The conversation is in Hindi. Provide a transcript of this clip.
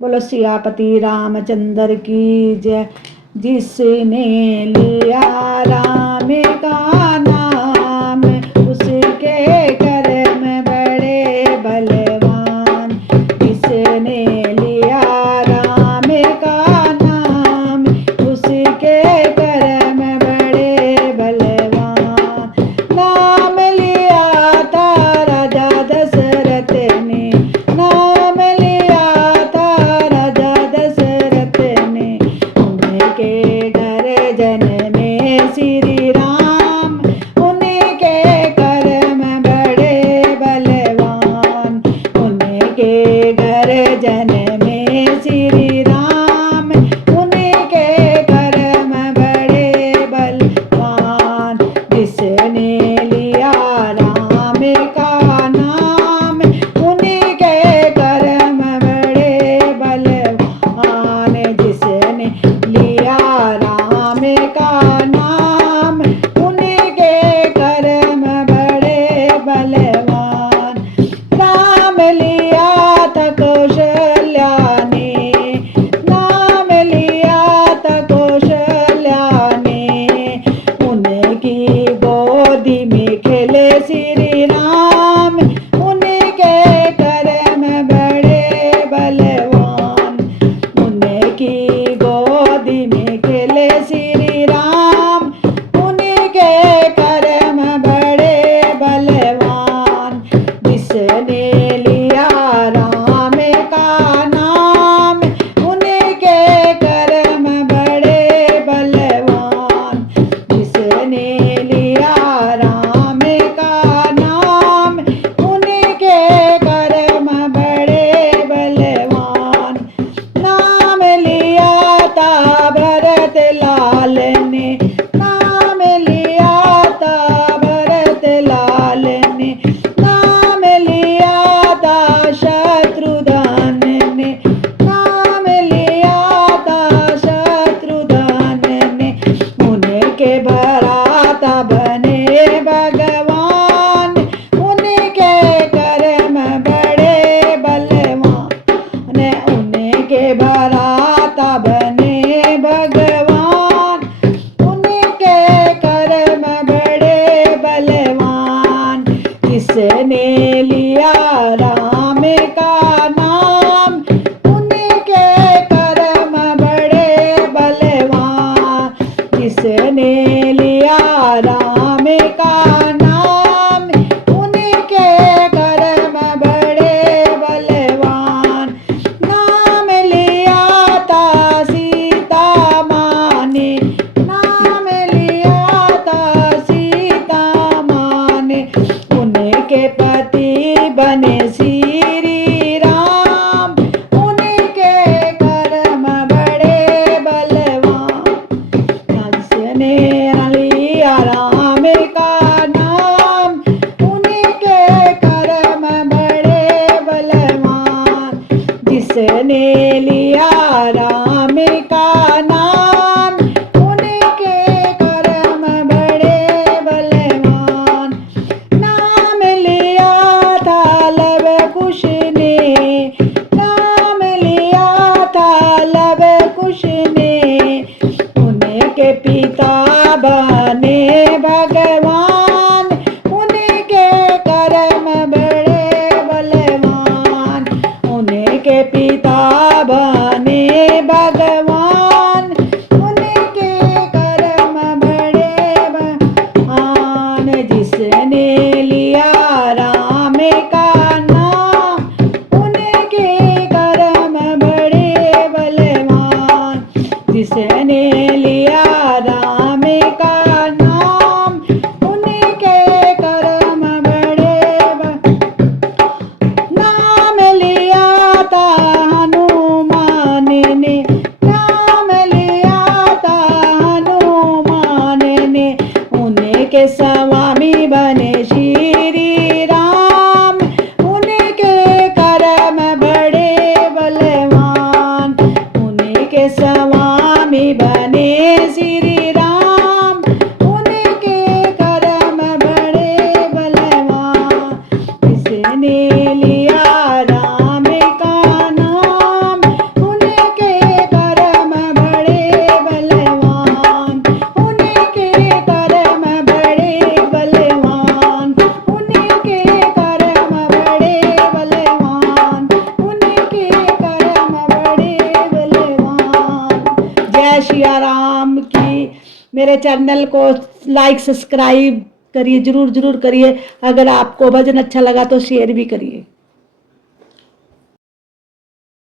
बोलो सियापति रामचंद्र की जय। जिसने लिया राम का नाम उसके कर्म बड़े बलवान। जिसने लिया राम का नाम उसके कर्म बड़े बलवान। नाम लिया था राजा दशरथ ने, नाम लिया था राजा दशरथ ने। उनके घर जन्मे श्री राम, उनके कर्म बड़े बलवान। उनके घर जन्मे श्री राम, उनके कर्म बड़े बलवान। जिसने लिया राम का नाम उनके कर्म बड़े बलवान। जिसने लिया राम का नाम उनके कर्म बड़े बलवान। नाम लिया था कौशल्या ने, नाम लिया था कौशल्या ने। उनकी गोदी में खेले श्री राम, उनके कर्म बड़े बलवान। उनकी गोदी में खेले श्री राम, उनके कर्म बड़े बलवान। जिसने लिया राम का नाम उनके कर्म बड़े बलवान। जिसने लिया राम का नाम उनके कर्म बड़े बलवान। नाम लिया था भरत लाल ने, नाम लिया था भरत लाल ने। नाम लिया था शत्रुघ्न ने, नाम लिया था शत्रुघ्न ने। उनके भराता बने भगवान, उनके कर्म बड़े बलवान। उनके भराता बने भगवान, उनके कर्म बड़े बलवान। जिसने लिया राम का नाम उनके कर्म बड़े बलवान। जिसने लिया राम का नाम उनके कर्म बड़े बलवान। नाम लिया था सीता माँ ने, नाम लिया था सीता माँ ने। उनके पति बने श्री राम, उनके कर्म बड़े बलवान। जिसने लिया राम का नाम उनके कर्म बड़े बलवान। जिसने लिया राम का नाम उनके कर्म बड़े बलवान। नाम लिया था लव कुश ने, नाम लिया था लव कुश ने। उनके पिता बने भगवान, उनके कर्म बड़े बलवान। उनके पिता बने भगवान, उनके कर्म बड़े बलवान। जिसने लिया राम का नाम उनके कर्म बड़े बलवान। जिसने लिया राम का नाम उनके कर्म बड़े नाम लिया था हनुमान ने, नाम लिया था हनुमान ने। उनके स्वामी बने श्री राम, उनके कर्म बड़े बलवान। उनके स्वामी बने श्री राम, उनके कर्म बड़े बलवान। जिसने लिया राम का नाम सिया राम की। मेरे चैनल को लाइक सब्सक्राइब करिए, जरूर जरूर करिए। अगर आपको भजन अच्छा लगा तो शेयर भी करिए।